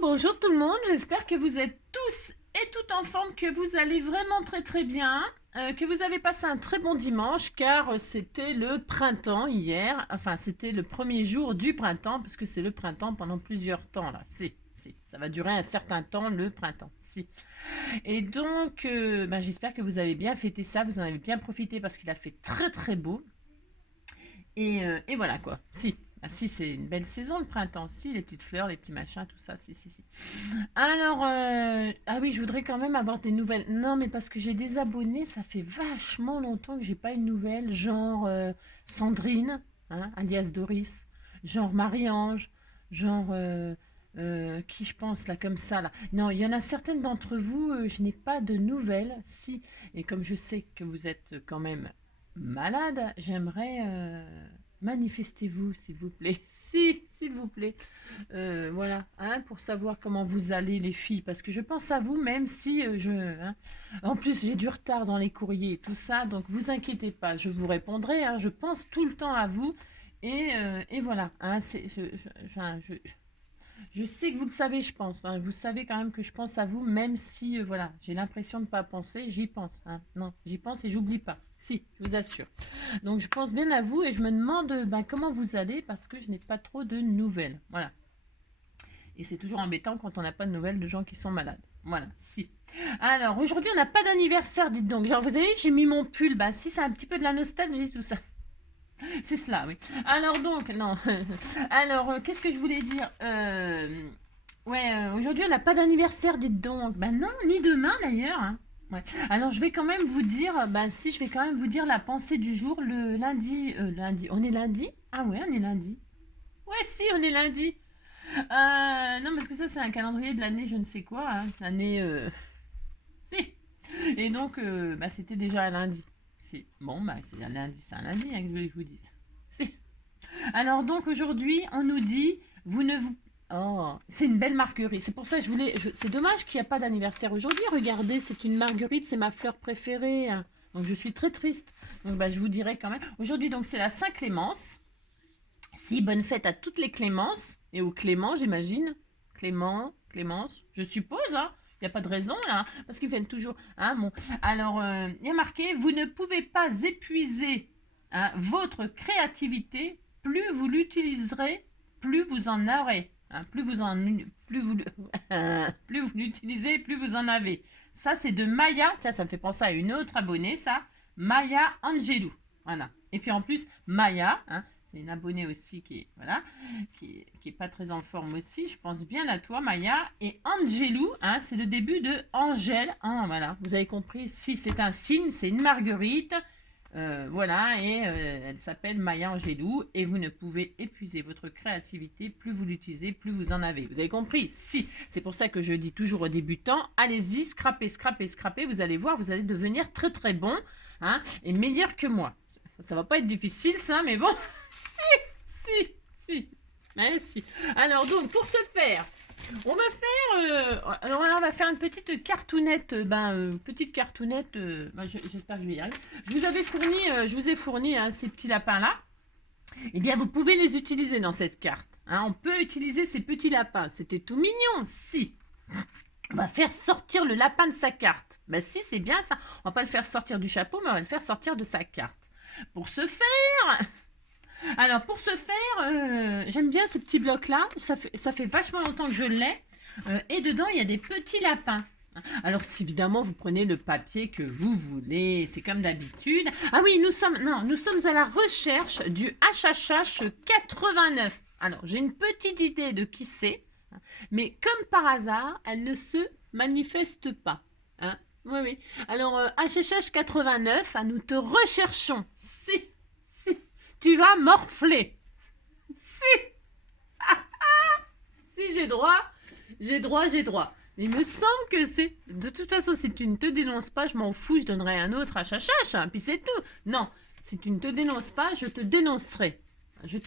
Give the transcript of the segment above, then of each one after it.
Bonjour tout le monde, j'espère que vous êtes tous et toutes en forme, que vous allez vraiment très bien, que vous avez passé un très bon dimanche car c'était le printemps hier, enfin c'était le premier jour du printemps parce que c'est le printemps pendant plusieurs temps là, si, ça va durer un certain temps le printemps, si. Et donc j'espère que vous avez bien fêté ça, vous en avez bien profité parce qu'il a fait très beau et voilà quoi, si. Ah si, c'est une belle saison le printemps, si, les petites fleurs, les petits machins, tout ça, si. Alors, ah oui, je voudrais quand même avoir des nouvelles. Non, mais parce que j'ai des abonnés, ça fait vachement longtemps que j'ai pas une nouvelle, genre Sandrine, hein, alias Doris, genre Marie-Ange, genre qui je pense là comme ça là. Non, il y en a certaines d'entre vous, je n'ai pas de nouvelles, si. Et comme je sais que vous êtes quand même malade, j'aimerais manifestez-vous, s'il vous plaît. Si, s'il vous plaît. Voilà, hein, pour savoir comment vous allez, les filles. Parce que je pense à vous, même si hein. En plus, j'ai du retard dans les courriers et tout ça. Donc, vous inquiétez pas, je vous répondrai. Hein, je pense tout le temps à vous. Et voilà. Hein, je sais que vous le savez, je pense. Enfin, vous savez quand même que je pense à vous, même si, voilà, j'ai l'impression de ne pas penser, j'y pense. Hein. Non, j'y pense et j'oublie pas. Si, je vous assure. Donc, je pense bien à vous et je me demande comment vous allez parce que je n'ai pas trop de nouvelles. Voilà. Et c'est toujours embêtant quand on n'a pas de nouvelles de gens qui sont malades. Voilà, si. Alors, aujourd'hui, on n'a pas d'anniversaire, dites donc. Genre, vous avez vu, j'ai mis mon pull. Bah, si, c'est un petit peu de la nostalgie, tout ça. C'est cela, oui. Alors donc, non. Alors, qu'est-ce que je voulais dire aujourd'hui, on n'a pas d'anniversaire, dites donc. Ben non, ni demain d'ailleurs. Hein. Ouais. Alors, je vais quand même vous dire, je vais quand même vous dire la pensée du jour, le lundi. Lundi. On est lundi? Ah ouais, on est lundi. Ouais, si, on est lundi. Non, parce que ça, c'est un calendrier de l'année, je ne sais quoi. Hein. L'année. Si. Et donc, c'était déjà un lundi. C'est bon, c'est un lundi, hein, que je vous dise. Si. Alors donc aujourd'hui, on nous dit, vous ne vous... Oh, c'est une belle marguerite. C'est pour ça que c'est dommage qu'il n'y a pas d'anniversaire aujourd'hui. Regardez, c'est une marguerite, c'est ma fleur préférée. Hein. Donc je suis très triste. Donc je vous dirai quand même. Aujourd'hui, donc c'est la Saint-Clémence. Si, bonne fête à toutes les Clémences. Et aux Cléments, j'imagine. Clément, Clémence, je suppose, hein. Il n'y a pas de raison là, parce qu'ils viennent toujours. Hein, bon. Alors, il y a marqué, vous ne pouvez pas épuiser votre créativité, plus vous l'utiliserez, plus vous en aurez. Hein, plus vous l'utilisez, plus vous en avez. Ça, c'est de Maya. Tiens, ça me fait penser à une autre abonnée, ça. Maya Angelou. Voilà. Et puis en plus, Maya, hein, c'est une abonnée aussi qui est pas très en forme aussi. Je pense bien à toi, Maya. Et Angelou, hein, c'est le début de Angèle. Hein, voilà, vous avez compris. Si c'est un signe, c'est une marguerite. Voilà, et elle s'appelle Maya Angelou. Et vous ne pouvez épuiser votre créativité. Plus vous l'utilisez, plus vous en avez. Vous avez compris? Si. C'est pour ça que je dis toujours aux débutants, allez-y, scrapez. Vous allez voir, vous allez devenir très bon. Hein, et meilleur que moi. Ça va pas être difficile, ça, mais bon. Si. Mais si. Alors donc, pour ce faire, on va faire... alors là, on va faire une petite cartoonette. J'espère que je vais y arriver. Je vous ai fourni ces petits lapins-là. Eh bien, vous pouvez les utiliser dans cette carte. Hein, on peut utiliser ces petits lapins. C'était tout mignon, si. On va faire sortir le lapin de sa carte. Si, c'est bien ça. On va pas le faire sortir du chapeau, mais on va le faire sortir de sa carte. Pour ce faire... Alors, j'aime bien ce petit bloc-là. Ça fait vachement longtemps que je l'ai. Et dedans, il y a des petits lapins. Alors, si évidemment, vous prenez le papier que vous voulez, c'est comme d'habitude. Ah oui, nous sommes à la recherche du HHH 89. Alors, j'ai une petite idée de qui c'est. Mais comme par hasard, elle ne se manifeste pas. Hein, oui. Alors, HHH 89, nous te recherchons. Si, tu vas morfler. Si. Si, j'ai droit. Il me semble que c'est... De toute façon, si tu ne te dénonces pas, je m'en fous, je donnerai un autre HHH, hein, puis c'est tout. Non, si tu ne te dénonces pas, je te dénoncerai. De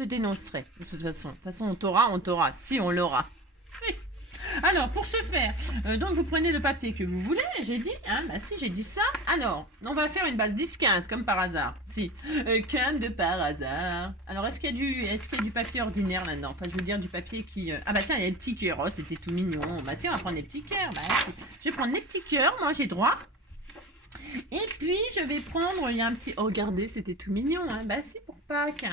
toute façon, on t'aura. Si, on l'aura. Si. Alors, pour ce faire, donc vous prenez le papier que vous voulez, j'ai dit, hein, bah si, j'ai dit ça. Alors, on va faire une base 10-15, comme par hasard. Si, comme de par hasard. Alors, est-ce qu'il y a du papier ordinaire là-dedans? Enfin, je veux dire du papier qui... Ah bah tiens, il y a les petits cœurs, oh, c'était tout mignon. Bah si, on va prendre les petits cœurs. Bah si. Je vais prendre les petits cœurs, moi j'ai droit. Et puis, je vais prendre, il y a un petit... Oh, regardez, c'était tout mignon, hein. Bah si, pour Pâques.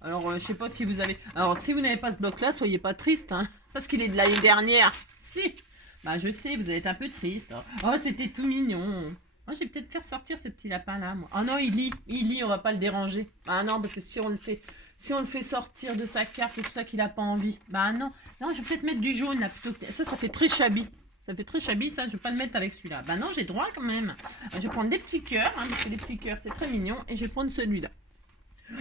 Alors, je sais pas si vous avez... Alors, si vous n'avez pas ce bloc-là, soyez pas triste, hein. Parce qu'il est de l'année dernière. Si. Bah, je sais, vous allez être un peu triste. Oh, c'était tout mignon. Moi, je vais peut-être faire sortir ce petit lapin-là, moi. Oh non, il lit, on va pas le déranger. Ah non, parce que si on le fait sortir de sa carte et tout ça, qu'il a pas envie. Bah non. Non, je vais peut-être mettre du jaune, là, plutôt que... Ça fait très shabby. Ça fait très shabby, ça, je vais pas le mettre avec celui-là. Bah non, j'ai droit quand même. Je vais prendre des petits cœurs, hein, parce que les petits cœurs, c'est très mignon. Et je vais prendre celui-là.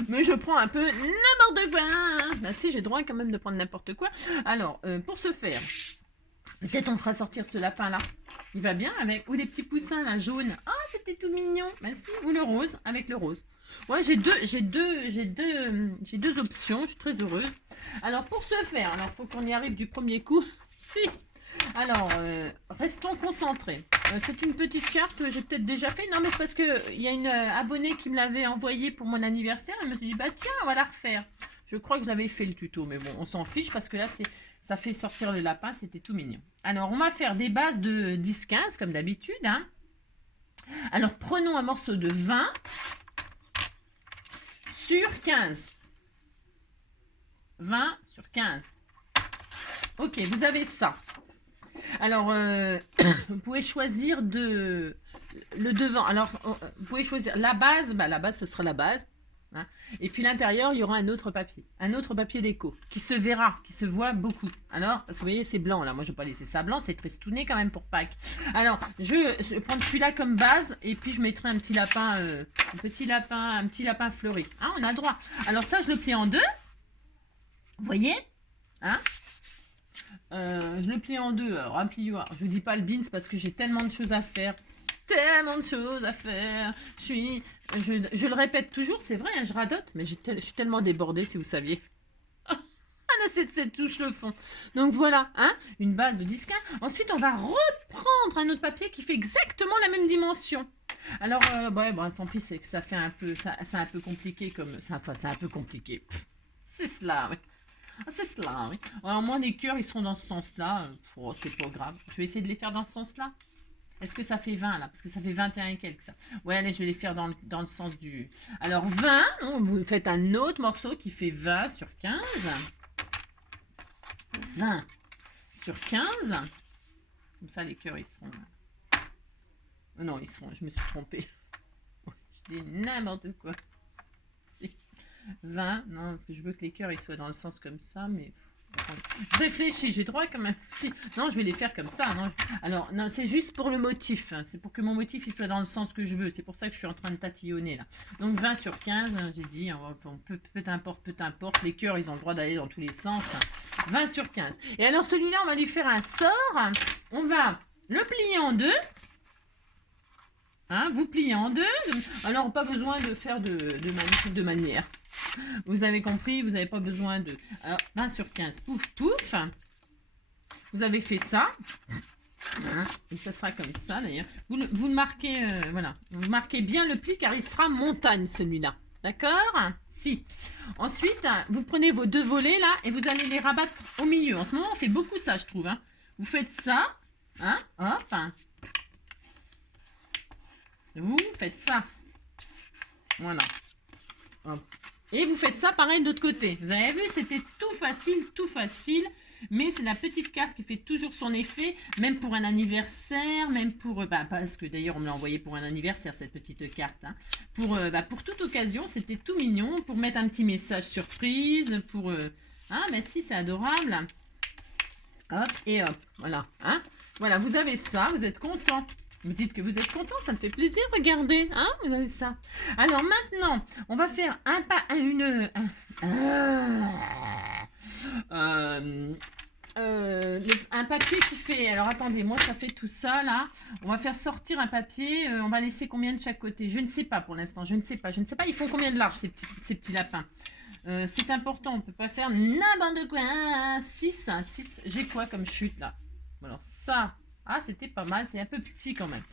Mais je prends un peu n'importe quoi. Bah si, j'ai droit quand même de prendre n'importe quoi. Alors, pour ce faire, peut-être on fera sortir ce lapin-là. Il va bien avec... Ou les petits poussins, là, jaunes. Ah, c'était tout mignon. Bah si, ou le rose, avec le rose. Ouais, j'ai deux options. Je suis très heureuse. Alors, pour ce faire, alors, faut qu'on y arrive du premier coup. Si. Alors, restons concentrés. C'est une petite carte que j'ai peut-être déjà fait. Non, mais c'est parce qu'il y a une abonnée qui me l'avait envoyée pour mon anniversaire. Elle me suis dit, bah tiens, on va la refaire. Je crois que j'avais fait le tuto, mais bon, on s'en fiche parce que là, ça fait sortir le lapin. C'était tout mignon. Alors, on va faire des bases de 10-15, comme d'habitude. Hein. Alors, prenons un morceau de 20 sur 15. 20 sur 15. Ok, vous avez ça. Alors, vous pouvez choisir le devant. Alors, vous pouvez choisir la base. Bah, la base, ce sera la base. Hein. Et puis, l'intérieur, il y aura un autre papier. Un autre papier déco qui se verra, qui se voit beaucoup. Alors, parce que vous voyez, c'est blanc. Là, moi, je ne vais pas laisser ça blanc. C'est tristouné quand même pour Pâques. Alors, je vais prendre celui-là comme base. Et puis, je mettrai un petit lapin, fleuri. Hein, on a le droit. Alors, ça, je le plie en deux. Vous voyez, hein? Je le plie en deux. Alors, un plioir. Je vous dis pas le beans parce que j'ai tellement de choses à faire. Tellement de choses à faire. Je le répète toujours, c'est vrai, hein, je radote, mais je suis tellement débordée, si vous saviez. Ah, cette touche le fond. Donc voilà, hein, une base de 10-15. Ensuite, on va reprendre un autre papier qui fait exactement la même dimension. Alors, tant pis, c'est que ça fait un peu, c'est un peu compliqué comme, enfin, c'est un peu compliqué. C'est cela, oui. Ah, c'est cela, oui. Alors moi, les cœurs, ils seront dans ce sens-là. C'est pas grave. Je vais essayer de les faire dans ce sens-là. Est-ce que ça fait 20, là? Parce que ça fait 21 et quelques, ça. Ouais, allez, je vais les faire dans le sens du... Alors, 20, vous faites un autre morceau qui fait 20 sur 15. 20 sur 15. Comme ça, les cœurs, ils seront... Non, ils seront... Je me suis trompée. Je dis n'importe quoi. 20, non, parce que je veux que les cœurs ils soient dans le sens comme ça, mais je réfléchis, j'ai droit quand même. Si, non, je vais les faire comme ça. Non, alors, non, c'est juste pour le motif, hein. C'est pour que mon motif il soit dans le sens que je veux. C'est pour ça que je suis en train de tatillonner là. Donc 20 sur 15, hein, j'ai dit, peu importe, les cœurs ils ont le droit d'aller dans tous les sens. Hein. 20 sur 15. Et alors celui-là, on va lui faire un sort. On va le plier en deux. Hein, vous pliez en deux. Alors, pas besoin de faire de manière. Vous avez compris, vous n'avez pas besoin de... Alors, 20 sur 15, pouf, pouf. Vous avez fait ça. Hein, et ça sera comme ça, d'ailleurs. Vous le marquez, voilà. Vous marquez bien le pli, car il sera montagne, celui-là. D'accord? Si. Ensuite, vous prenez vos deux volets, là, et vous allez les rabattre au milieu. En ce moment, on fait beaucoup ça, je trouve. Hein. Vous faites ça. Hein, hop. Vous faites ça. Voilà. Hop. Et vous faites ça pareil de l'autre côté. Vous avez vu, c'était tout facile. Mais c'est la petite carte qui fait toujours son effet, même pour un anniversaire, même pour... parce que d'ailleurs, on me l'a envoyé pour un anniversaire, cette petite carte. Hein. Pour toute occasion, c'était tout mignon. Pour mettre un petit message surprise, pour... Ah, ben si, c'est adorable. Hop, et hop. Voilà. Hein. Voilà, vous avez ça, vous êtes content. Vous dites que vous êtes content, ça me fait plaisir, regardez, hein, vous avez ça. Alors maintenant, on va faire un papier qui fait, alors attendez, moi ça fait tout ça là, on va faire sortir un papier, on va laisser combien de chaque côté, je ne sais pas pour l'instant, je ne sais pas, ils font combien de large ces petits lapins. C'est important, on peut pas faire n'importe quoi. 6, 6, j'ai quoi comme chute là? Alors ça, ah c'était pas mal, c'est un peu petit quand même.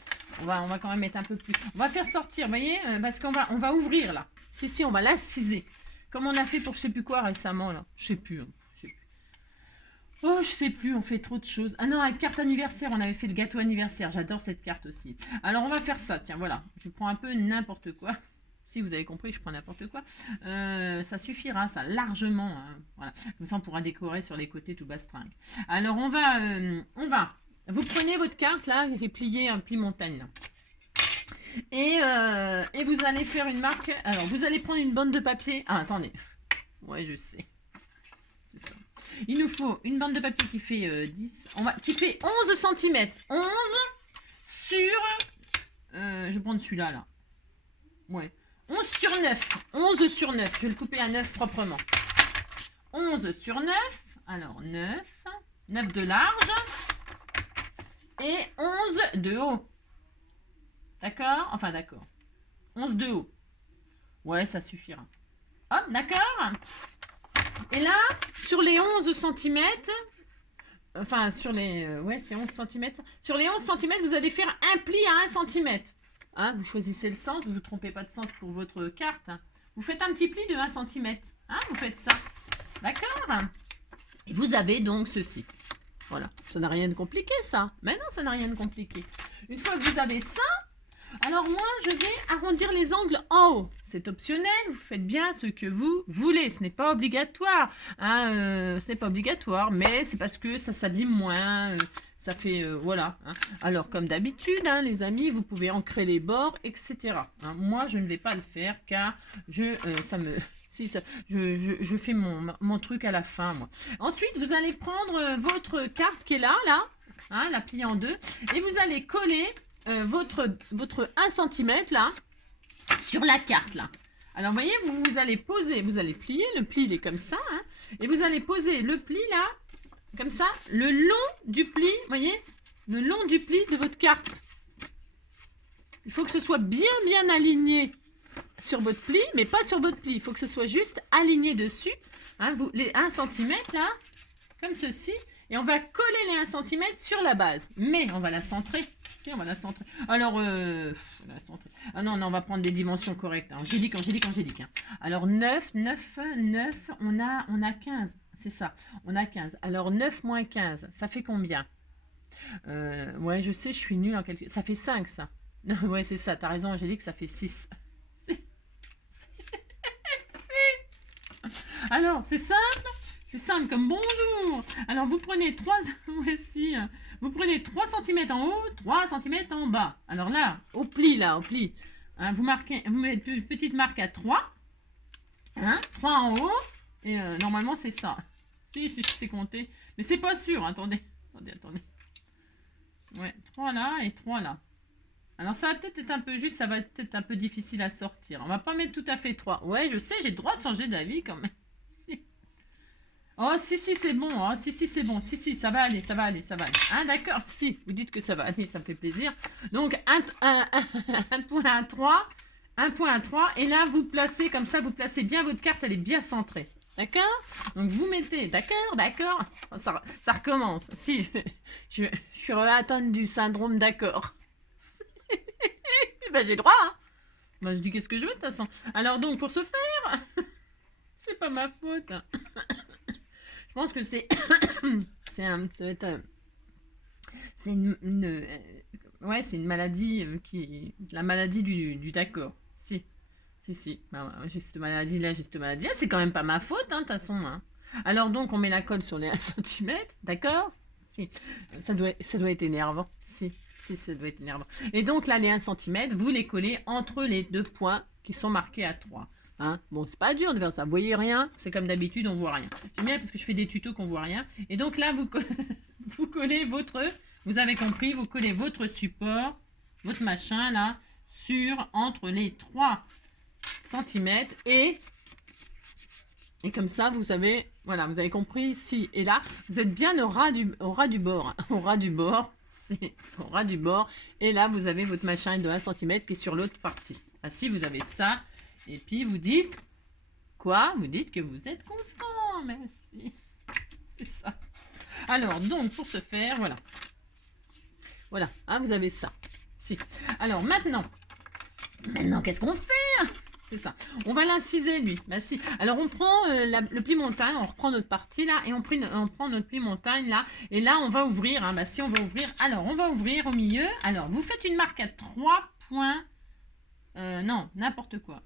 On va quand même mettre un peu plus. On va faire sortir, vous voyez, parce on va ouvrir là. Si, on va l'inciser. Comme on a fait pour je sais plus quoi récemment là. Je sais plus. Oh, je sais plus, on fait trop de choses. Ah non, avec carte anniversaire, on avait fait le gâteau anniversaire. J'adore cette carte aussi. Alors, on va faire ça. Tiens, voilà. Je prends un peu n'importe quoi. Si vous avez compris, je prends n'importe quoi. Ça suffira, ça, largement. Hein. Voilà. Comme ça, on pourra décorer sur les côtés tout bastringue. Alors, on va. Vous prenez votre carte, là, et pliez un pli montagne, là. Et vous allez faire une marque. Alors, vous allez prendre une bande de papier. Ah, attendez. Ouais, je sais. C'est ça. Il nous faut une bande de papier qui fait 10. Qui fait 11 cm. 11 sur... je vais prendre celui-là, là. Ouais. 11 sur 9. 11 sur 9. Je vais le couper à 9 proprement. 11 sur 9. Alors, 9. 9 de large. Et 11 de haut. D'accord? Enfin, d'accord. 11 de haut. Ouais, ça suffira. Hop, d'accord? Et là, sur les 11 cm, enfin, sur les... ouais, c'est 11 cm. Sur les 11 cm, vous allez faire un pli à 1 cm. Hein, vous choisissez le sens, vous ne vous trompez pas de sens pour votre carte. Vous faites un petit pli de 1 cm. Hein, vous faites ça. D'accord? Et vous avez donc ceci. Voilà. Ça n'a rien de compliqué, ça. Mais non, ça n'a rien de compliqué. Une fois que vous avez ça, alors moi, je vais arrondir les angles en haut. C'est optionnel, vous faites bien ce que vous voulez. Ce n'est pas obligatoire. Hein, ce n'est pas obligatoire, mais c'est parce que ça s'abîme moins. Ça fait, voilà. Hein. Alors, comme d'habitude, hein, les amis, vous pouvez ancrer les bords, etc. Hein, moi, je ne vais pas le faire car je fais mon truc à la fin, moi. Ensuite, vous allez prendre votre carte qui est là, hein, la plier en deux, et vous allez coller votre 1 cm là sur la carte là. Alors, vous voyez, vous allez poser, vous allez plier, le pli il est comme ça, hein, et vous allez poser le pli là, comme ça, le long du pli, vous voyez, le long du pli de votre carte. Il faut que ce soit bien aligné sur votre pli, mais pas sur votre pli. Il faut que ce soit juste aligné dessus. Hein, les 1 cm là, comme ceci. Et on va coller les 1 cm sur la base. Mais on va la centrer. Si, on va la centrer. Alors, la centrer. Ah non, on va prendre des dimensions correctes. Angélique. Hein. Alors, 9, on a 15. C'est ça. On a 15. Alors, 9 moins 15, ça fait combien? Ouais, je sais, je suis nulle en calcul. Ça fait 5, ça. Ouais, c'est ça. T'as raison, Angélique, ça fait 6. Alors, c'est simple. C'est simple comme bonjour. Alors, vous prenez 3... Voici. Vous prenez 3 cm en haut, 3 cm en bas. Alors là, au pli. Hein, vous mettez une petite marque à 3. Hein, 3 en haut. Et normalement, c'est ça. Si, je sais compter. Mais c'est pas sûr. Attendez. Ouais, 3 là et 3 là. Alors, ça va peut-être être un peu juste. Ça va être un peu difficile à sortir. On va pas mettre tout à fait 3. Ouais, je sais, j'ai le droit de changer d'avis quand même. Oh, si, c'est bon. Oh, si, c'est bon. Si, ça va aller. Hein, d'accord, si, vous dites que ça va aller, ça me fait plaisir. Donc, un point à 3. Un point à 3. Et là, vous placez comme ça, vous placez bien votre carte, elle est bien centrée. D'accord? Donc, vous mettez, d'accord. Ça recommence. Si, je suis atteinte du syndrome d'accord. Ben, j'ai droit, hein. Ben, je dis qu'est-ce que je veux, de toute façon. Alors, donc, pour ce faire, c'est pas ma faute. Je pense que c'est une maladie la maladie du d'accord. Si. Ben, j'ai cette maladie là, c'est quand même pas ma faute, hein, de toute façon. Hein. Alors donc on met la colle sur les 1 cm, d'accord? Si. Ça doit être énervant. Si, ça doit être énervant. Et donc là, les 1 cm, vous les collez entre les deux points qui sont marqués à 3. Hein, bon, c'est pas dur de faire ça. Vous voyez rien? C'est comme d'habitude, on voit rien. J'aime bien parce que je fais des tutos qu'on voit rien. Et donc là, vous collez vous avez compris, vous collez votre support, votre machin là, entre les 3 cm et comme ça, vous avez, voilà, vous avez compris, si et là, vous êtes bien au ras du bord. Au ras du bord, c'est au ras du bord. Et là, vous avez votre machin de 1 cm qui est sur l'autre partie. Ainsi, vous avez ça. Et puis, vous dites quoi? Vous dites que vous êtes content. Merci. C'est ça. Alors, donc, pour ce faire, voilà. Voilà, hein, vous avez ça. Si. Alors, maintenant, qu'est-ce qu'on fait? C'est ça. On va l'inciser, lui. Bah, si. Alors, on prend le pli montagne, on reprend notre partie, là, et on prend notre pli montagne, là. Et là, on va ouvrir. Hein, bah, si, on va ouvrir. Alors, on va ouvrir au milieu. Alors, vous faites une marque à 3 points. Non, n'importe quoi.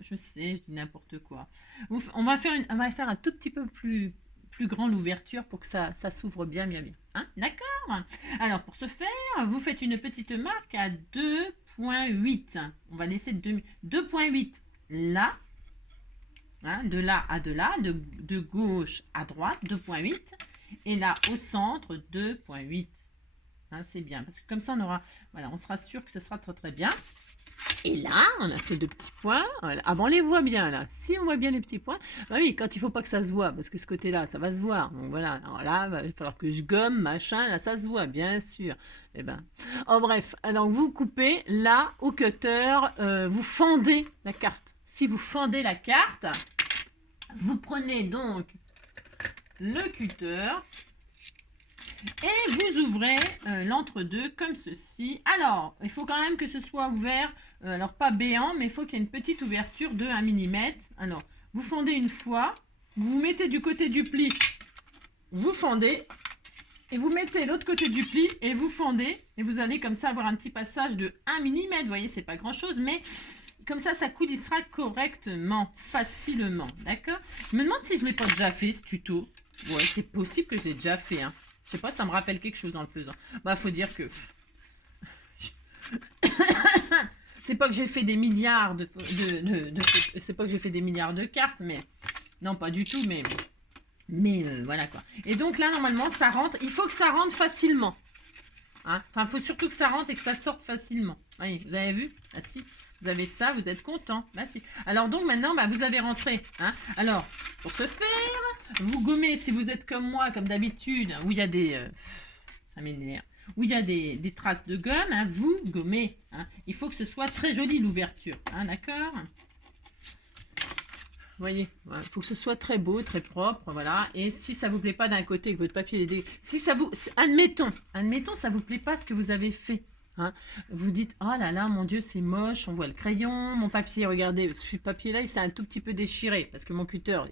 Je sais, je dis n'importe quoi. On va faire un tout petit peu plus grand l'ouverture pour que ça s'ouvre bien. Hein, d'accord? Alors, pour ce faire, vous faites une petite marque à 2,8. On va laisser 2,8 là. Hein, de là à de là, de gauche à droite, 2,8. Et là, au centre, 2,8. Hein, c'est bien, parce que comme ça, on sera sûr que ce sera très très bien. Et là, on a fait 2 petits points. Voilà. Ah ben, on les voit bien là. Si on voit bien les petits points, bah oui, quand il faut pas que ça se voit, parce que ce côté-là, ça va se voir. Donc voilà, alors là, il va falloir que je gomme, machin, là, ça se voit, bien sûr. Eh ben, en bref, alors vous coupez là au cutter, vous fendez la carte. Si vous fendez la carte, vous prenez donc le cutter. Et vous ouvrez l'entre-deux comme ceci. Alors, il faut quand même que ce soit ouvert, alors pas béant, mais il faut qu'il y ait une petite ouverture de 1 mm. Alors, vous fendez une fois, vous vous mettez du côté du pli, vous fendez, et vous mettez l'autre côté du pli et vous fendez, et vous allez comme ça avoir un petit passage de 1 mm. Vous voyez, c'est pas grand-chose, mais comme ça coulissera correctement, facilement, d'accord? Je me demande si je ne l'ai pas déjà fait, ce tuto. Ouais, c'est possible que je l'ai déjà fait, hein. Je sais pas, ça me rappelle quelque chose en le faisant. Bah, faut dire que... c'est pas que j'ai fait des milliards c'est pas que j'ai fait des milliards de cartes, mais... Non, pas du tout, mais voilà, quoi. Et donc, là, normalement, ça rentre. Il faut que ça rentre facilement. Hein, enfin, il faut surtout que ça rentre et que ça sorte facilement. Voyez, vous avez vu? Ah, si. Vous avez ça, vous êtes content. Bah, si. Alors, donc, maintenant, bah, vous avez rentré. Hein. Alors, pour ce faire, vous gommez, si vous êtes comme moi, comme d'habitude, où il y a des... ça m'énerve. Où il y a des traces de gomme, hein, vous gommez. Hein. Il faut que ce soit très joli, l'ouverture. Hein, d'accord? Vous voyez, il faut que ce soit très beau, très propre, voilà. Et si ça vous plaît pas d'un côté, que votre papier est si ça vous... Admettons, ça vous plaît pas ce que vous avez fait. Hein. Vous dites, oh là là, mon Dieu, c'est moche, on voit le crayon, mon papier, regardez, ce papier-là, il s'est un tout petit peu déchiré, parce que mon cutter,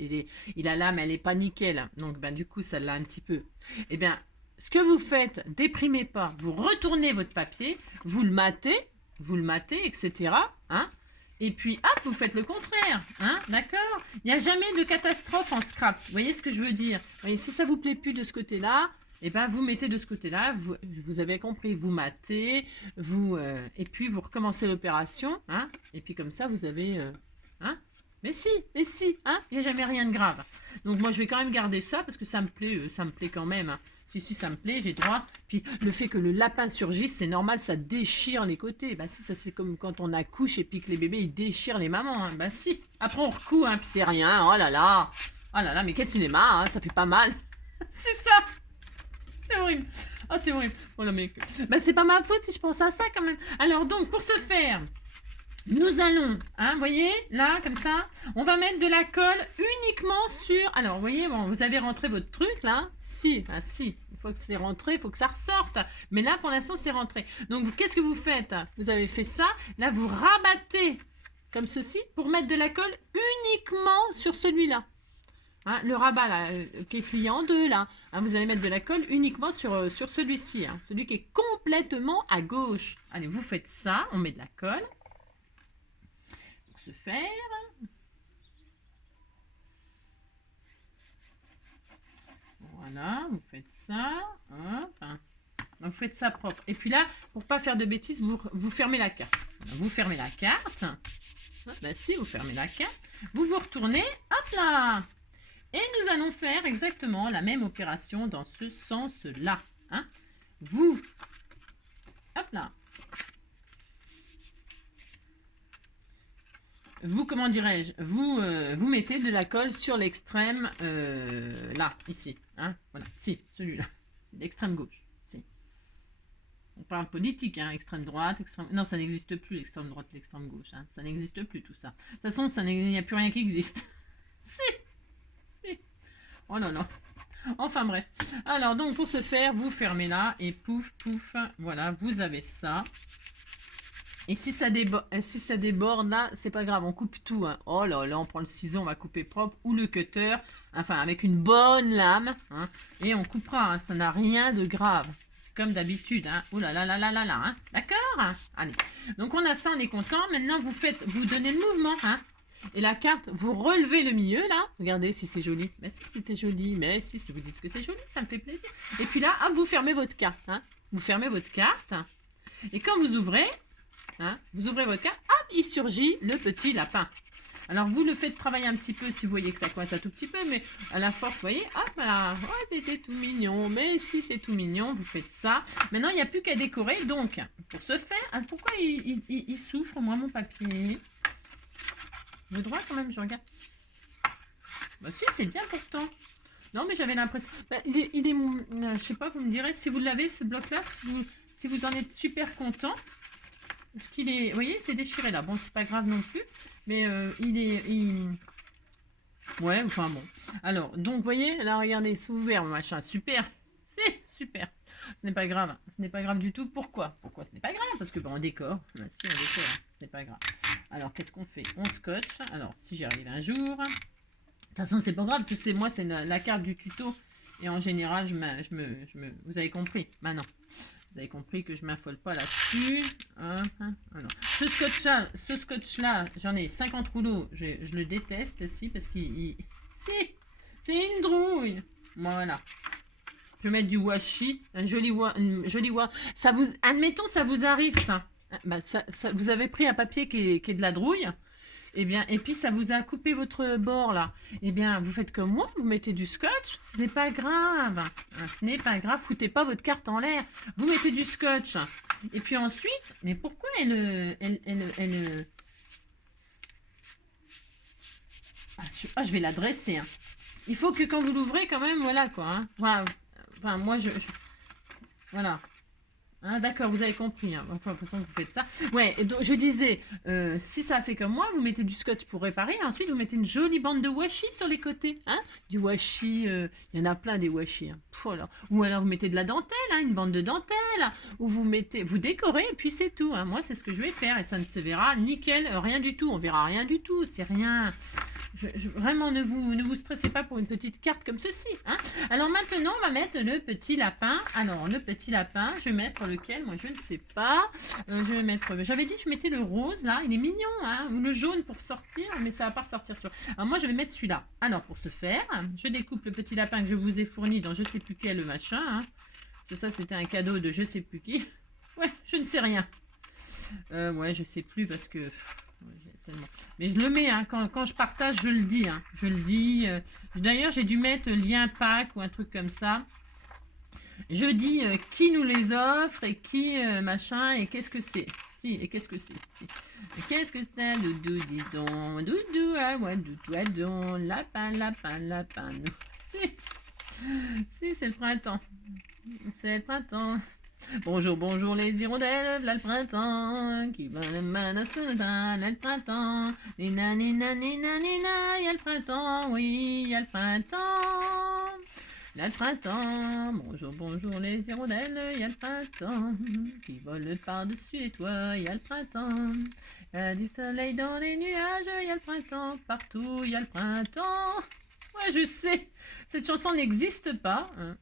il a lame, elle n'est pas nickel, donc ben, du coup, ça l'a un petit peu. Eh bien, ce que vous faites, déprimez pas, vous retournez votre papier, vous le matez, etc., hein. Et puis, hop, vous faites le contraire, hein, d'accord? Il n'y a jamais de catastrophe en scrap, vous voyez ce que je veux dire? Vous voyez, si ça vous plaît plus de ce côté-là, et ben vous mettez de ce côté-là, vous avez compris, vous matez, et puis vous recommencez l'opération, hein, et puis comme ça vous avez, hein, mais si, hein, il n'y a jamais rien de grave. Donc moi je vais quand même garder ça parce que ça me plaît quand même. Hein. Si, ça me plaît, j'ai droit. Puis le fait que le lapin surgisse, c'est normal, ça déchire les côtés. Bah si, ça c'est comme quand on accouche et puis que les bébés ils déchirent les mamans. Hein. Bah si, après on recoue, hein, puis c'est rien, oh là là, mais quel cinéma, hein, ça fait pas mal. C'est ça. C'est horrible. Oh, c'est horrible. Voilà, mais... Bah, c'est pas ma faute si je pense à ça, quand même. Alors, donc, pour ce faire, nous allons, hein, vous voyez, là, comme ça, on va mettre de la colle uniquement sur... Alors, vous voyez, bon, vous avez rentré votre truc, là. Si, une fois que c'est rentré, il faut que ça ressorte. Mais là, pour l'instant, c'est rentré. Donc, qu'est-ce que vous faites? Vous avez fait ça. Là, vous rabattez comme ceci pour mettre de la colle uniquement sur celui-là. Hein, le rabat là, qui est plié en deux là, hein, vous allez mettre de la colle uniquement sur celui-ci, hein, celui qui est complètement à gauche. Allez, vous faites ça, on met de la colle pour se faire. Voilà, vous faites ça, hop, hein. Vous faites ça propre. Et puis là, pour pas faire de bêtises, vous fermez la carte. Vous fermez la carte. Ben si, vous fermez la carte. Vous retournez, hop là. Et nous allons faire exactement la même opération dans ce sens-là. Hein. Vous, hop là. Vous, comment dirais-je, vous mettez de la colle sur l'extrême, là, ici. Hein. Voilà, si, celui-là. L'extrême gauche. Si. On parle politique, hein, extrême droite, extrême... Non, ça n'existe plus, l'extrême droite, l'extrême gauche. Hein. Ça n'existe plus, tout ça. De toute façon, il n'y a plus rien qui existe. Si, si. Oh non, non. Enfin bref. Alors, donc, pour ce faire, vous fermez là, et pouf, pouf, voilà, vous avez ça. Et si ça déborde là, c'est pas grave, on coupe tout. Hein. Oh là là, on prend le ciseau, on va couper propre, ou le cutter, enfin avec une bonne lame, hein, et on coupera, hein, ça n'a rien de grave. Comme d'habitude, hein. Ouh là là là là là là, hein. D'accord? Allez. Donc on a ça, on est content. Maintenant, vous donnez le mouvement, hein. Et la carte, vous relevez le milieu, là. Regardez si c'est joli. Mais si c'était joli. Mais si vous dites que c'est joli, ça me fait plaisir. Et puis là, hop, vous fermez votre carte, hein. Vous fermez votre carte. Et quand vous ouvrez, hein, vous ouvrez votre carte, hop, il surgit le petit lapin. Alors, vous le faites travailler un petit peu si vous voyez que ça coince un tout petit peu, mais à la force, vous voyez, hop, là, ouais, c'était tout mignon, mais si c'est tout mignon, vous faites ça. Maintenant, il n'y a plus qu'à décorer, donc, pour ce faire, pourquoi il souffre, moi, mon papier? Le droit, quand même, je regarde. Bah si, c'est bien pourtant. Non, mais j'avais l'impression... Bah, je sais pas, vous me direz, si vous l'avez, ce bloc-là, si vous en êtes super content... Parce qu'il est... Vous voyez, c'est déchiré là. Bon, c'est pas grave non plus. Mais ouais, enfin bon. Alors, donc, vous voyez, là, regardez, c'est ouvert, machin. Super. C'est super. Ce n'est pas grave. Ce n'est pas grave du tout. Pourquoi? Pourquoi ce n'est pas grave? Parce que, bon, on décore. Bah, si, on décore. Ce n'est pas grave. Alors, qu'est-ce qu'on fait? On scotche. Alors, si j'y arrive un jour... De toute façon, c'est pas grave, parce que moi, c'est la carte du tuto. Et en général, vous avez compris, maintenant. Vous avez compris que je ne m'affole pas là-dessus. Ce scotch-là, j'en ai 50 rouleaux. Je le déteste aussi, parce qu'il... C'est une drouille. Voilà. Je vais mettre du washi. Un joli washi. Admettons, ça vous arrive, ça. Bah, vous avez pris un papier qui est de la drouille. Eh bien, et puis ça vous a coupé votre bord là. Eh bien, vous faites comme moi, vous mettez du scotch. Ce n'est pas grave. Ce n'est pas grave. Foutez pas votre carte en l'air. Vous mettez du scotch. Et puis ensuite, mais pourquoi elle je vais la dresser. Hein. Il faut que quand vous l'ouvrez, quand même, voilà quoi. Hein. Voilà. Enfin, moi, voilà. Ah, d'accord, vous avez compris. Hein. Enfin, de toute façon, vous faites ça. Ouais, et donc, je disais, si ça fait comme moi, vous mettez du scotch pour réparer. Et ensuite, vous mettez une jolie bande de washi sur les côtés. Hein, du washi, il y en a plein des washi. Hein. Voilà. Ou alors, vous mettez de la dentelle, hein, une bande de dentelle. Ou vous décorez, et puis c'est tout. Hein. Moi, c'est ce que je vais faire. Et ça ne se verra nickel, rien du tout. On verra rien du tout. C'est rien... Vraiment, ne vous stressez pas pour une petite carte comme ceci. Hein. Alors maintenant, on va mettre le petit lapin. Alors, le petit lapin, je vais mettre lequel? Moi, je ne sais pas. Je vais mettre... J'avais dit que je mettais le rose, là. Il est mignon, hein. Ou le jaune pour sortir, mais ça va pas ressortir sur... Alors, moi, je vais mettre celui-là. Alors, pour ce faire, je découpe le petit lapin que je vous ai fourni dans je sais plus quel machin. Hein. Ça, c'était un cadeau de je sais plus qui. Ouais, je ne sais rien. Ouais, je sais plus parce que... Mais je le mets, hein, quand je partage, je le dis. Hein, je le dis. D'ailleurs, j'ai dû mettre lien pack ou un truc comme ça. Je dis qui nous les offre et qui machin et qu'est-ce que c'est. Si, et qu'est-ce que c'est. Si. Qu'est-ce que c'est? Doudou, dis donc. Doudou, ah ouais, doudou, ah donc. Lapin, lapin, lapin. Si, c'est le printemps. C'est le printemps. Bonjour, bonjour les hirondelles, là le printemps, qui va le manassoda, là le printemps, nina, nina, nina, nina, il y a le printemps, oui, il y a le printemps, là le printemps, bonjour, bonjour les hirondelles, il y a le printemps, qui vole par-dessus les toits, il y a le printemps, il y a du soleil dans les nuages, il y a le printemps, partout, il y a le printemps, ouais je sais, cette chanson n'existe pas, hein.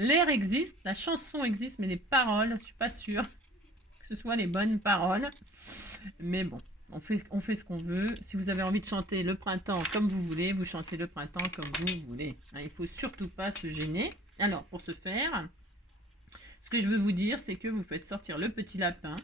L'air existe, la chanson existe, mais les paroles, je suis pas sûre que ce soit les bonnes paroles. Mais bon, on fait ce qu'on veut. Si vous avez envie de chanter le printemps comme vous voulez, vous chantez le printemps comme vous voulez. Hein, il faut surtout pas se gêner. Alors, pour ce faire, ce que je veux vous dire, c'est que vous faites sortir le petit lapin.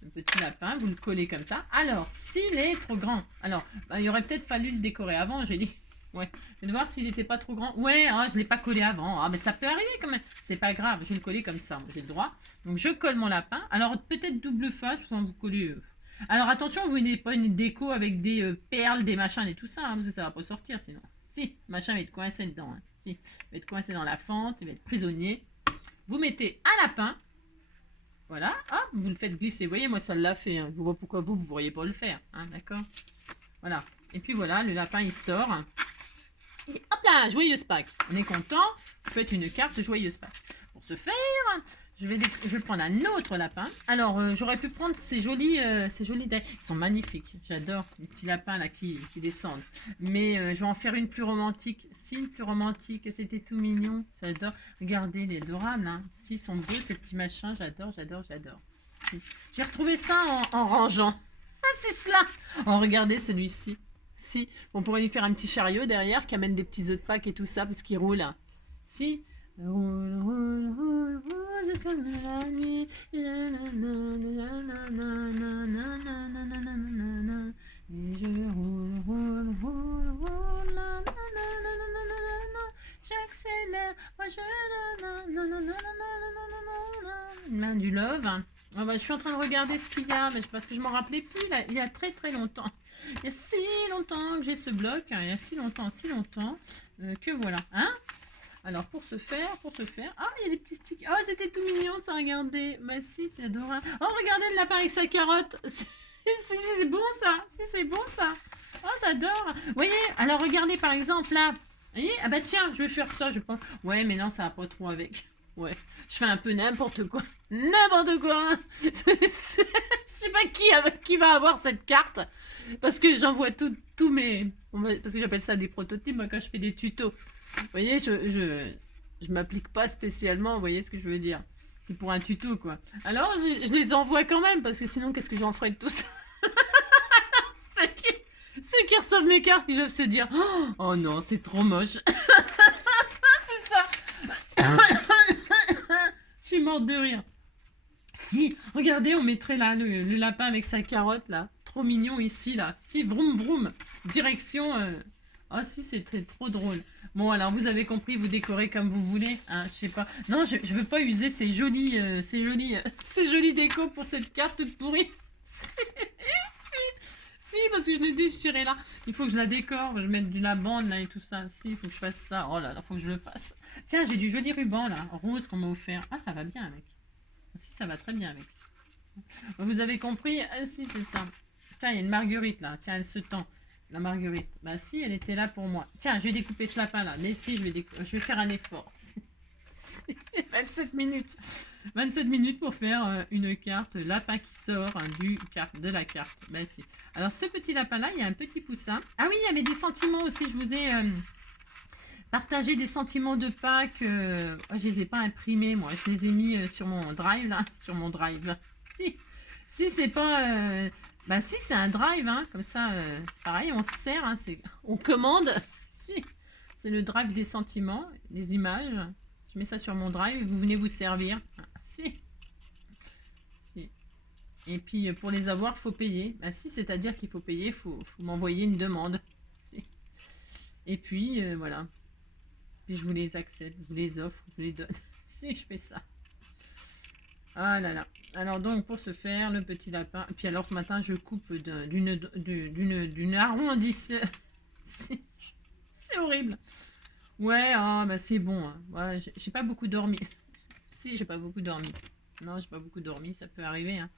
Le petit lapin, vous le collez comme ça. Alors, s'il est trop grand, alors, il aurait peut-être fallu le décorer avant, j'ai dit. Ouais, je vais voir s'il n'était pas trop grand. Ouais, hein, je ne l'ai pas collé avant. Ah, mais ça peut arriver quand même. C'est pas grave, je vais le coller comme ça. J'ai le droit. Donc, je colle mon lapin. Alors, peut-être double face, quand vous collez... Alors, attention, vous n'avez pas une déco avec des perles, des machins et tout ça. Hein, parce que ça va pas sortir sinon. Si, le machin va être coincé dedans. Hein. Si, il va être coincé dans la fente, il va être prisonnier. Vous mettez un lapin. Voilà, hop, vous le faites glisser. Vous voyez, moi, ça l'a fait. Hein. Je vois pourquoi vous ne pourriez pas le faire. Hein, d'accord? Voilà. Et puis voilà, le lapin, il sort. Et hop là, joyeuse Pâques. On est content. Vous faites une carte joyeuse Pâques. Pour ce faire, je vais prendre un autre lapin. Alors, j'aurais pu prendre ces jolis dés. Ils sont magnifiques. J'adore les petits lapins là qui descendent. Mais je vais en faire une plus romantique. Si, une plus romantique. C'était tout mignon. J'adore. Regardez les adorables. Hein. Si, ils sont beaux ces petits machins. J'adore, j'adore, j'adore. Si. J'ai retrouvé ça en rangeant. Ah, c'est cela. Oh, regardez celui-ci. Si, on pourrait lui faire un petit chariot derrière qui amène des petits œufs de Pâques et tout ça parce qu'il roule. Si. Roule, roule, roule, roule comme la nuit. Et je roule, roule, roule, roule. J'accélère. Moi je. Main du love. Ah bah, je suis en train de regarder ce qu'il y a, mais parce que je m'en rappelais plus. Là, il y a très très longtemps. Il y a si longtemps que j'ai ce bloc, hein, il y a si longtemps que voilà. Hein? Alors pour ce faire, ah il y a des petits sticks. Oh c'était tout mignon ça, regardez. Bah si, c'est adorable. Oh regardez le lapin avec sa carotte. C'est bon ça. Si c'est bon ça. Oh j'adore. Vous voyez, alors regardez par exemple là. Vous voyez, ah bah tiens, je vais faire ça je pense. Ouais mais non ça va pas trop avec. Ouais, je fais un peu n'importe quoi. N'importe quoi. Je sais pas qui va avoir cette carte. Parce que j'envoie tous mes... Parce que j'appelle ça des prototypes moi, quand je fais des tutos. Vous voyez, je m'applique pas spécialement, vous voyez ce que je veux dire. C'est pour un tuto, quoi. Alors, je les envoie quand même, parce que sinon, qu'est-ce que j'en ferais de tout ça? Ceux qui reçoivent mes cartes, ils doivent se dire « Oh non, c'est trop moche. » C'est ça. Je suis morte de rire. Si, regardez, on mettrait là le lapin avec sa carotte, là. Trop mignon ici, là. Si, vroom vroom. Direction... Ah si, c'était trop drôle. Bon, alors vous avez compris, vous décorez comme vous voulez. Hein, je sais pas. Non, je veux pas user ces jolis décos pour cette carte toute pourrie. Si, parce que je l'ai déchirée là. Il faut que je la décore, je mette de la bande là et tout ça. Si, il faut que je fasse ça. Oh là là, faut que je le fasse. Tiens, j'ai du joli ruban là, rose qu'on m'a offert. Ah, ça va bien avec. Si, ça va très bien avec. Vous avez compris? Ah si, c'est ça. Tiens, il y a une marguerite là. Tiens, elle se tend. La marguerite. Bah si, elle était là pour moi. Tiens, je vais découper ce lapin là. Mais si, je vais faire un effort. 27 minutes. 27 minutes pour faire une carte lapin qui sort de la carte. Bah si. Alors ce petit lapin là, il y a un petit poussin. Ah oui, il y avait des sentiments aussi. Je vous ai partagé des sentiments de Pâques. Je les ai pas imprimés moi. Je les ai mis sur mon drive là. Sur mon drive. Si c'est pas... Bah si, c'est un drive, hein, comme ça, c'est pareil, on se sert, hein, on commande. Si, c'est le drive des sentiments, des images. Je mets ça sur mon drive et vous venez vous servir. Ah, si. Et puis, pour les avoir, faut payer. Bah si, c'est-à-dire qu'il faut payer, faut m'envoyer une demande. Si. Et puis, voilà. Puis je vous les accepte, je vous les offre, je vous les donne. Si, je fais ça. Ah là là. Alors donc pour ce faire, le petit lapin. Puis alors ce matin, je coupe d'une arrondisseur. C'est horrible. Ouais, ah bah c'est bon. Hein. Ouais, j'ai pas beaucoup dormi. Si, j'ai pas beaucoup dormi. Non, j'ai pas beaucoup dormi, ça peut arriver. Hein.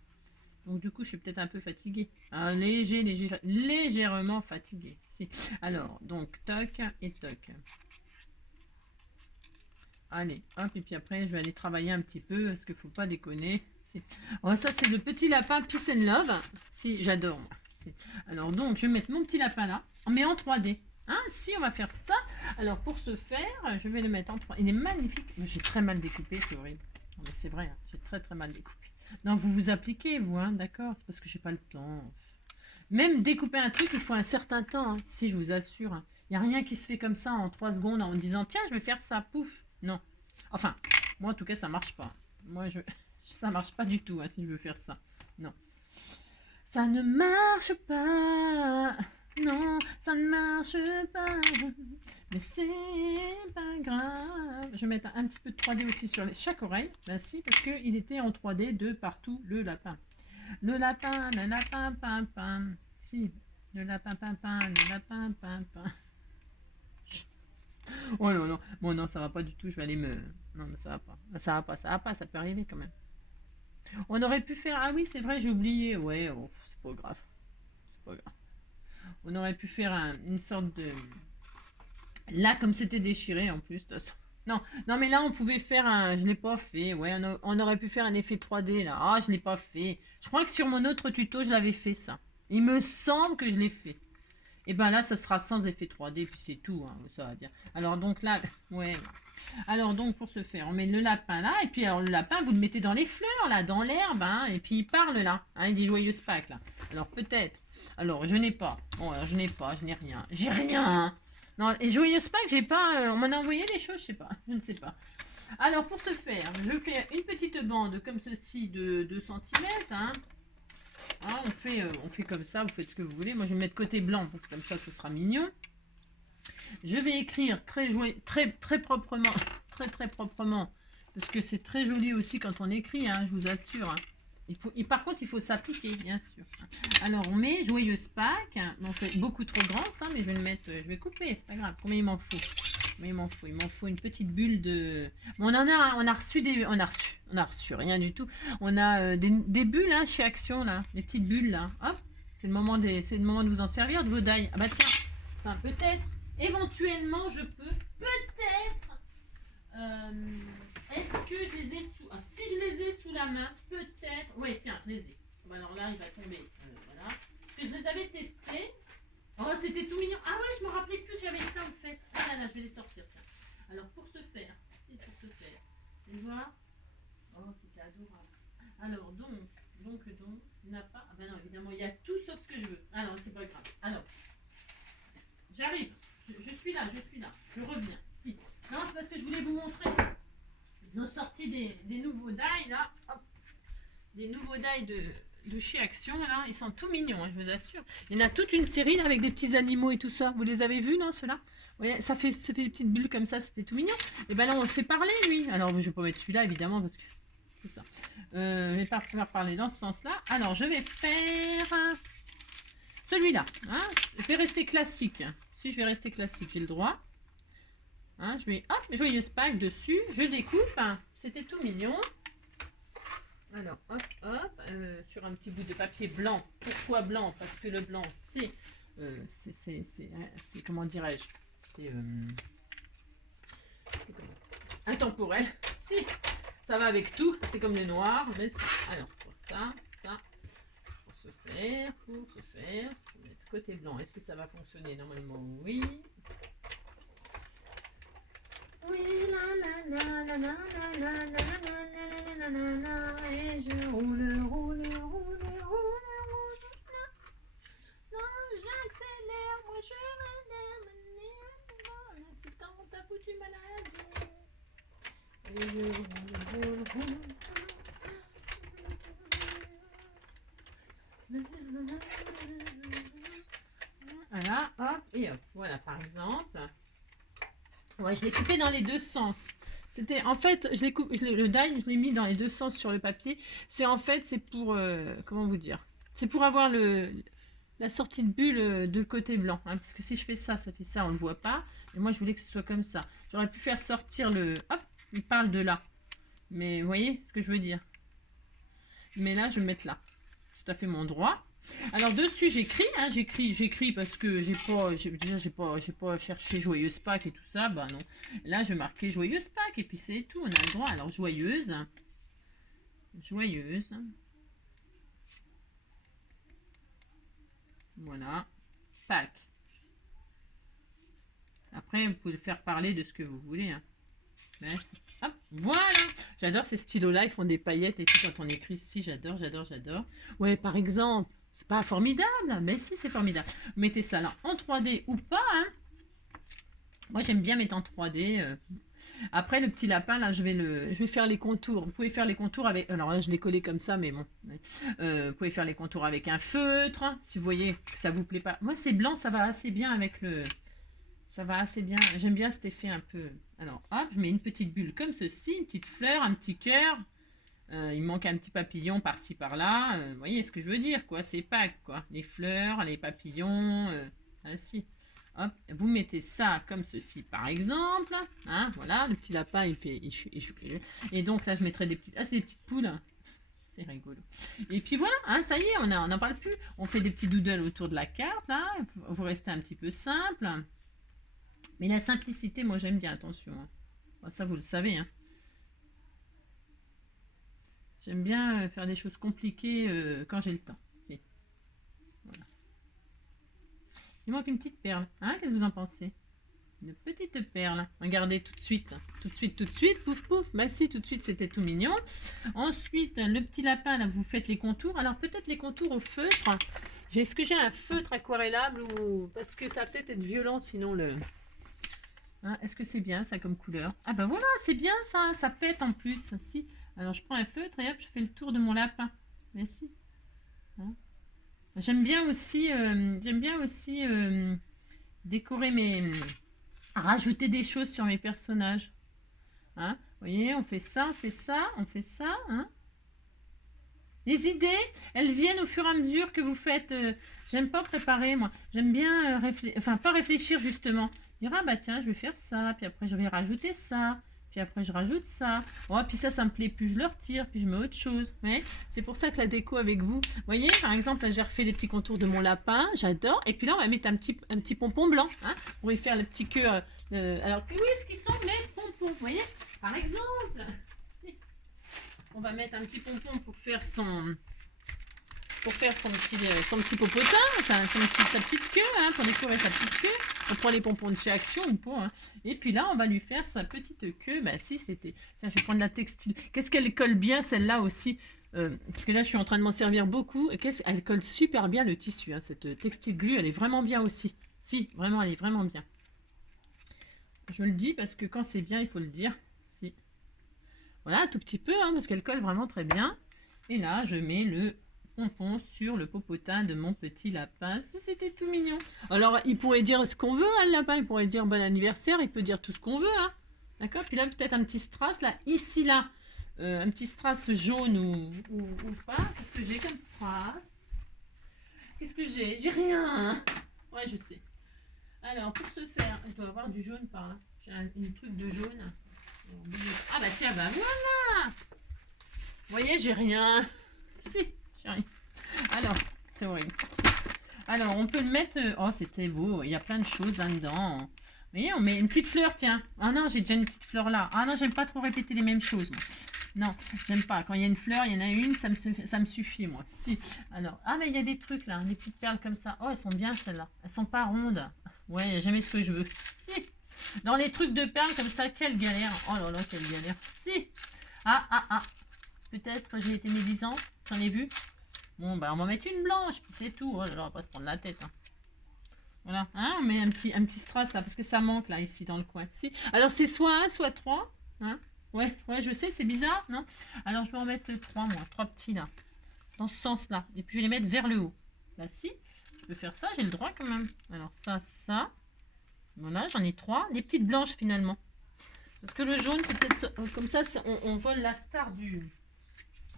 Donc du coup, je suis peut-être un peu fatiguée. Ah, légèrement fatiguée. Si. Alors, donc toc et toc. Allez, hop, et puis après, je vais aller travailler un petit peu, parce qu'il ne faut pas déconner. Oh, ça, c'est le petit lapin Peace and Love. Si, j'adore, moi. Si. Alors, donc, je vais mettre mon petit lapin là, mais en 3D. Hein, si, on va faire ça. Alors, pour ce faire, je vais le mettre en 3D. Il est magnifique. J'ai très mal découpé, c'est horrible. Non, mais c'est vrai, hein, j'ai très mal découpé. Non, vous vous appliquez, vous, hein, d'accord? C'est parce que j'ai pas le temps. Même découper un truc, il faut un certain temps. Hein. Si, je vous assure. Hein. Il n'y a rien qui se fait comme ça en 3 secondes en disant, tiens, je vais faire ça, pouf. Non. Enfin, moi en tout cas, ça marche pas. Moi, ça marche pas du tout hein, si je veux faire ça. Non. Ça ne marche pas. Non, ça ne marche pas. Mais c'est pas grave. Je vais mettre un petit peu de 3D aussi sur chaque oreille. Ben si, parce qu'il était en 3D de partout le lapin. Le lapin, pam, pam. Si, le lapin, pam, le lapin, pam. Oh non, non. Bon, non, ça va pas du tout. Je vais aller me... Non, mais ça va pas. Ça va pas, ça va pas. Ça peut arriver quand même. On aurait pu faire... Ah oui, c'est vrai, j'ai oublié. Ouais, oh, c'est pas grave. C'est pas grave. On aurait pu faire une sorte de... Là, comme c'était déchiré en plus, de toute façon. Non, non, mais là, on pouvait faire un... Je l'ai pas fait. Ouais, on aurait pu faire un effet 3D, là. Ah, je l'ai pas fait. Je crois que sur mon autre tuto, je l'avais fait, ça. Il me semble que je l'ai fait. Et ben là, ça sera sans effet 3D, puis c'est tout, hein, ça va bien. Alors donc là, ouais. Alors donc pour ce faire, on met le lapin là, et puis alors le lapin, vous le mettez dans les fleurs là, dans l'herbe, hein, et puis il parle là, hein, il dit joyeuse Pâques là. Alors peut-être. Alors je n'ai pas. Bon, alors, je n'ai rien. J'ai rien. Hein. Non, et joyeuse Pâques, j'ai pas. On m'en a envoyé des choses, je sais pas, je ne sais pas. Alors pour ce faire, je fais une petite bande comme ceci de 2 cm, hein. Hein, on fait comme ça, vous faites ce que vous voulez. Moi, je vais mettre côté blanc, parce que comme ça sera mignon. Je vais écrire très proprement, très proprement, parce que c'est très joli aussi quand on écrit, hein, je vous assure. Hein. Par contre, il faut s'appliquer, bien sûr. Alors, on met joyeuse Pâques. Bon, c'est beaucoup trop grand, ça, mais je vais le mettre, je vais couper, c'est pas grave. Combien il m'en faut? Mais il m'en faut une petite bulle de... Bon, on a reçu rien du tout. On a des bulles hein, chez Action, là, des petites bulles, là. Hop, c'est le moment de vous en servir, de vos dailles. Ah bah tiens, enfin, peut-être, éventuellement, je peux, peut-être, est-ce que je les ai sous... Ah, si je les ai sous la main, peut-être... Ouais, tiens, je les ai. Bon, alors là, il va tomber, voilà. Parce que je les avais testés. Oh, c'était tout mignon. Ah ouais, je me rappelais plus que j'avais ça en fait. Ah là là, je vais les sortir. Tiens. Alors pour ce faire, tu vois. Oh, c'était adorable. Alors il n'a pas. Ah ben non, évidemment, il y a tout sauf ce que je veux. Ah non, c'est pas grave. Alors, j'arrive. Je suis là. Je reviens. Si. Non, c'est parce que je voulais vous montrer. Ils ont sorti des nouveaux die là. Hop. Des nouveaux die de chez Action, là, ils sont tout mignons, hein, je vous assure. Il y en a toute une série là, avec des petits animaux et tout ça. Vous les avez vus, non, ceux-là? Ouais, ça fait des petites bulles comme ça, c'était tout mignon. Et ben là, on le fait parler, lui. Alors, je vais pas mettre celui-là, évidemment, parce que c'est ça. Je vais pas faire parler dans ce sens-là. Alors, je vais faire celui-là. Hein. Je vais rester classique. Si je vais rester classique, j'ai le droit. Hein, je mets, hop, joyeuse Pâques dessus. Je découpe. C'était tout mignon. Alors, hop, sur un petit bout de papier blanc. Pourquoi blanc? Parce que le blanc, c'est comment dirais-je? C'est intemporel. Si, ça va avec tout. C'est comme le noir. Mais alors, pour ça, pour se faire, je vais mettre côté blanc. Est-ce que ça va fonctionner? Normalement, oui. Oui, la la la la la la la la la la la et je roule. Non, j'accélère, moi je m'énerve, l'insultant t'a foutu maladie. Et je roule. Voilà, hop, et hop. Voilà, par exemple. Ouais, je l'ai coupé dans les deux sens. C'était en fait, le die, je l'ai mis dans les deux sens sur le papier. C'est pour comment vous dire? C'est pour avoir la sortie de bulle de côté blanc, hein, parce que si je fais ça, ça fait ça, on le voit pas. Et moi, je voulais que ce soit comme ça. J'aurais pu faire sortir hop, il parle de là. Mais vous voyez ce que je veux dire? Mais là, je vais le mettre là. C'est tout à fait mon droit. Alors dessus j'écris, hein, j'écris parce que j'ai pas cherché joyeuse Pâques et tout ça, bah non. Là je vais marquer joyeuse Pâques et puis c'est tout, on a le droit. Alors joyeuse, voilà, Pâques. Après vous pouvez le faire parler de ce que vous voulez. Hein. Hop, voilà. J'adore ces stylos-là, ils font des paillettes et tout quand on écrit ici, j'adore. Ouais, par exemple. C'est pas formidable, mais si c'est formidable. Mettez ça là en 3D ou pas. Hein. Moi j'aime bien mettre en 3D. Après le petit lapin là, je vais faire les contours. Vous pouvez faire les contours avec. Alors là je l'ai collé comme ça, mais bon. Vous pouvez faire les contours avec un feutre. Si vous voyez que ça vous plaît pas. Moi c'est blanc, ça va assez bien avec le. Ça va assez bien. J'aime bien cet effet un peu. Alors hop, je mets une petite bulle comme ceci, une petite fleur, un petit cœur. Il manque un petit papillon par-ci par-là. Vous voyez ce que je veux dire, quoi. C'est Pâques, quoi. Les fleurs, les papillons. Ainsi. Hop, vous mettez ça comme ceci, par exemple. Hein, voilà, le petit lapin, il fait... Et donc là, je mettrai des petites... Ah, c'est des petites poules. C'est rigolo. Et puis voilà, hein, ça y est, on n'en parle plus. On fait des petits doodles autour de la carte, là. Vous restez un petit peu simple. Mais la simplicité, moi, j'aime bien, attention. Hein. Bon, ça, vous le savez. Hein. J'aime bien faire des choses compliquées quand j'ai le temps. Si. Voilà. Il manque une petite perle. Hein, qu'est-ce que vous en pensez? Une petite perle. Regardez tout de suite. Tout de suite, tout de suite. Pouf, pouf. Bah si, tout de suite, c'était tout mignon. Ensuite, le petit lapin, là, vous faites les contours. Alors, peut-être les contours au feutre. Est-ce que j'ai un feutre aquarellable ou... Parce que ça va peut-être être violent, sinon le... Hein, est-ce que c'est bien, ça, comme couleur? Ah ben voilà, c'est bien, ça. Ça pète en plus. Si. Alors, je prends un feutre et hop, je fais le tour de mon lapin. Merci. Hein. J'aime bien aussi décorer mes... rajouter des choses sur mes personnages. Hein, vous voyez, on fait ça, on fait ça, on fait ça. Hein. Les idées, elles viennent au fur et à mesure que vous faites. J'aime pas préparer, moi. J'aime bien enfin, pas réfléchir, justement. Dire, ah bah tiens, je vais faire ça, puis après je vais rajouter ça. Puis après, je rajoute ça. Oh, puis ça me plaît plus, je le retire, puis je mets autre chose. Ouais, c'est pour ça que la déco avec vous. Vous voyez, par exemple, là, j'ai refait les petits contours de mon lapin. J'adore. Et puis là, on va mettre un petit pompon blanc. Hein, pour y faire le petit queue. Alors, où est-ce qu'ils sont mes pompons? Vous voyez, par exemple. Si. On va mettre un petit pompon pour faire son petit popotin, enfin, sa petite queue, hein, pour décorer sa petite queue. On prend les pompons de chez Action ou pas. Hein. Et puis là, on va lui faire sa petite queue. Bah si, c'était... Tiens, je vais prendre la textile. Qu'est-ce qu'elle colle bien, celle-là aussi parce que là, je suis en train de m'en servir beaucoup. Elle colle super bien le tissu. Hein. Cette textile glue, elle est vraiment bien aussi. Si, vraiment, elle est vraiment bien. Je le dis parce que quand c'est bien, il faut le dire. Si. Voilà, un tout petit peu, hein, parce qu'elle colle vraiment très bien. Et là, je mets le pompon sur le popotin de mon petit lapin. Si c'était tout mignon. Alors, il pourrait dire ce qu'on veut, hein, le lapin. Il pourrait dire bon anniversaire. Il peut dire tout ce qu'on veut. Hein. D'accord. Puis là, peut-être un petit strass, là, ici, là. Un petit strass jaune ou pas. Qu'est-ce que j'ai comme strass? Qu'est-ce que j'ai? J'ai rien. Ouais, je sais. Alors, pour ce faire, je dois avoir du jaune par là. J'ai un truc de jaune. Ah bah tiens, bah voilà. Vous voyez, j'ai rien. Si, j'ai rien. Alors, c'est horrible. Alors, on peut le mettre... Oh, c'était beau. Il y a plein de choses là-dedans. Vous voyez, on met une petite fleur, tiens. Ah non, j'ai déjà une petite fleur là. Ah non, j'aime pas trop répéter les mêmes choses. Moi. Non, j'aime pas. Quand il y a une fleur, il y en a une, ça me suffit, moi. Si. Alors, ah, mais il y a des trucs là, des petites perles comme ça. Oh, elles sont bien celles-là. Elles sont pas rondes. Ouais, jamais ce que je veux. Si. Dans les trucs de perles comme ça, quelle galère. Oh là là, quelle galère. Si. Ah. Peut-être j'ai été médisante. J'en ai vu. Bon, bah, on va mettre une blanche, puis c'est tout. Oh là là, on va pas se prendre la tête. Hein. Voilà. Hein, on met un petit strass là, parce que ça manque là, ici, dans le coin. Si. Alors, c'est soit 1, soit 3. Hein. Ouais, je sais, c'est bizarre, non? Alors, je vais en mettre 3, moi. 3 petits là. Dans ce sens-là. Et puis, je vais les mettre vers le haut. Bah, si. Je peux faire ça, j'ai le droit quand même. Alors, ça. Voilà, j'en ai 3. Des petites blanches, finalement. Parce que le jaune, c'est peut-être... Comme ça, on vole la star du...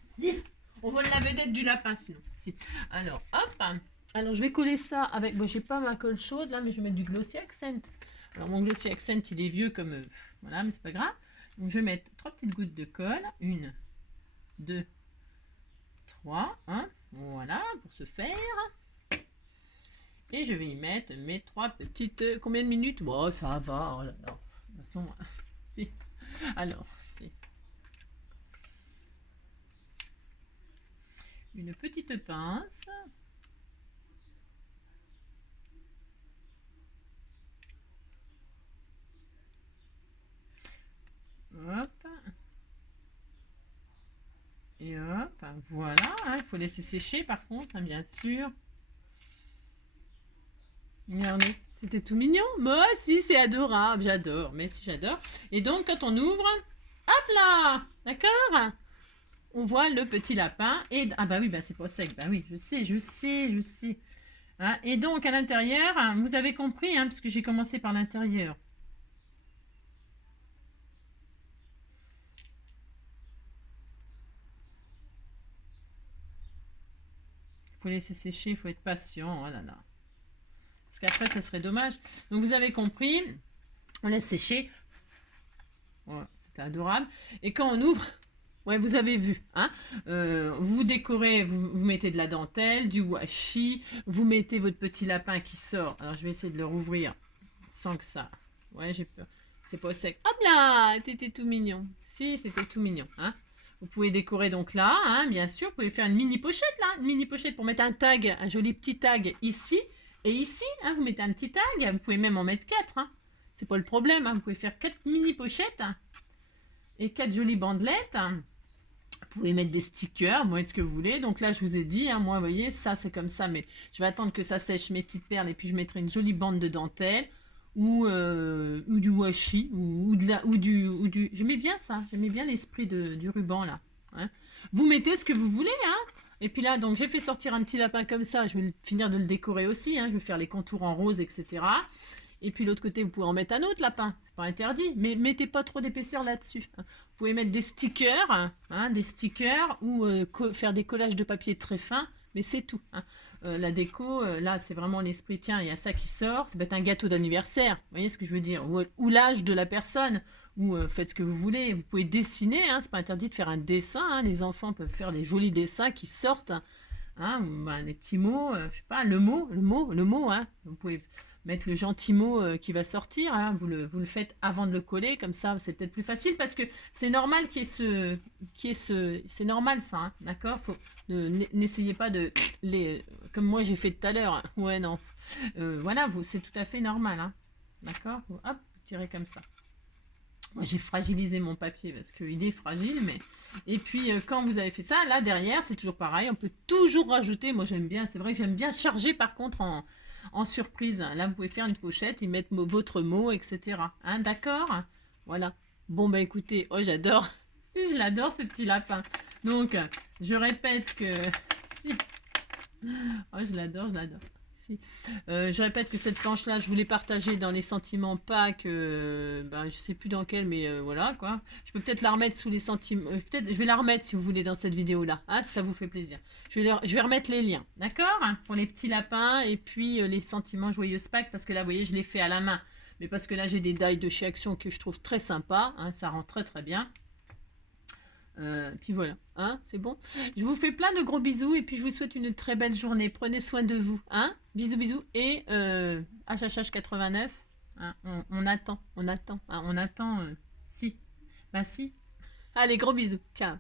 Si. On vole la vedette du lapin, sinon. Si. Alors, hop. Alors, je vais coller ça avec... Bon, j'ai pas ma colle chaude, là, mais je vais mettre du Glossy Accent. Alors, mon Glossy Accent, il est vieux comme... voilà, mais c'est pas grave. Donc, je vais mettre 3 petites gouttes de colle. 1, 2, 3. Hein. Voilà, pour ce faire. Et je vais y mettre mes 3 petites... combien de minutes? Bon, ça va. Oh là là. De toute façon... si. Alors, c'est... une petite pince. Hop. Et hop. Voilà. Hein, il faut laisser sécher par contre, hein, bien sûr. Regardez. C'était tout mignon. Moi si, c'est adorable. J'adore. Mais si, j'adore. Et donc, quand on ouvre... Hop là. D'accord? On voit le petit lapin. Et... ah bah oui, bah c'est pas sec. Bah oui, je sais. Hein, et donc, à l'intérieur, vous avez compris, hein, puisque j'ai commencé par l'intérieur. Il faut laisser sécher, il faut être patient. Oh là là. Parce qu'après, ça serait dommage. Donc, vous avez compris. On laisse sécher. Voilà, c'était adorable. Et quand on ouvre, ouais, vous avez vu, hein, vous décorez, vous mettez de la dentelle, du washi, vous mettez votre petit lapin qui sort. Alors, je vais essayer de le rouvrir sans que ça... Ouais, j'ai peur. C'est pas sec. Hop là, t'étais tout mignon. Si, c'était tout mignon, hein. Vous pouvez décorer donc là, hein, bien sûr. Vous pouvez faire une mini pochette là, une mini pochette pour mettre un tag, un joli petit tag ici et ici. Hein, vous mettez un petit tag. Vous pouvez même en mettre 4. Hein. C'est pas le problème. Hein. Vous pouvez faire 4 mini pochettes et 4 jolies bandelettes. Vous pouvez mettre des stickers, vous mettez ce que vous voulez. Donc là, je vous ai dit, hein, moi, vous voyez, ça c'est comme ça, mais je vais attendre que ça sèche mes petites perles et puis je mettrai une jolie bande de dentelle ou du washi ou du. J'aimais bien ça, j'aimais bien l'esprit du ruban là. Hein. Vous mettez ce que vous voulez, hein. Et puis là, donc j'ai fait sortir un petit lapin comme ça. Je vais finir de le décorer aussi. Hein. Je vais faire les contours en rose, etc. Et puis l'autre côté, vous pouvez en mettre un autre lapin. C'est pas interdit, mais mettez pas trop d'épaisseur là-dessus. Hein. Vous pouvez mettre des stickers, hein, ou faire des collages de papier très fins, mais c'est tout. Hein. La déco, là, c'est vraiment l'esprit. Tiens, il y a ça qui sort. Ça peut être un gâteau d'anniversaire. Vous voyez ce que je veux dire? Ou l'âge de la personne. Ou faites ce que vous voulez. Vous pouvez dessiner. Hein, c'est pas interdit de faire un dessin. Hein. Les enfants peuvent faire des jolis dessins qui sortent. Hein, des petits mots. Je sais pas, le mot. Hein. Vous pouvez mettre le gentil mot qui va sortir. Hein. Vous le faites avant de le coller. Comme ça, c'est peut-être plus facile. Parce que c'est normal qu'il y ait c'est normal ça. Hein, d'accord? N'essayez pas de comme moi j'ai fait tout à l'heure. Hein. Ouais, non. Voilà, c'est tout à fait normal. Hein. D'accord? Hop, vous tirez comme ça. Moi j'ai fragilisé mon papier parce qu'il est fragile. Mais et puis quand vous avez fait ça, là derrière, c'est toujours pareil. On peut toujours rajouter. Moi j'aime bien. C'est vrai que j'aime bien charger par contre en surprise. Là, vous pouvez faire une pochette et mettre votre mot, etc. Hein, d'accord? Voilà. Bon, bah écoutez, oh, j'adore. Si, je l'adore, ce petit lapin. Donc, je répète que... Si. Oh, je l'adore. Si. Je répète que cette planche-là, je voulais partager dans les sentiments Pâques. Je sais plus dans quel, mais voilà, quoi. Je peux peut-être la remettre sous les sentiments... je vais la remettre, si vous voulez, dans cette vidéo-là. Ah, si ça vous fait plaisir. Je vais remettre les liens, d'accord? Pour les petits lapins et puis les sentiments joyeuses Pâques, parce que là, vous voyez, je l'ai fait à la main. Mais parce que là, j'ai des die de chez Action que je trouve très sympa. Hein, ça rend très, très bien. Puis voilà, hein, c'est bon. Je vous fais plein de gros bisous et puis je vous souhaite une très belle journée. Prenez soin de vous, hein. Bisous, bisous. Et HHH 89, hein, on attend, hein, si. Bah si. Allez, gros bisous. Ciao.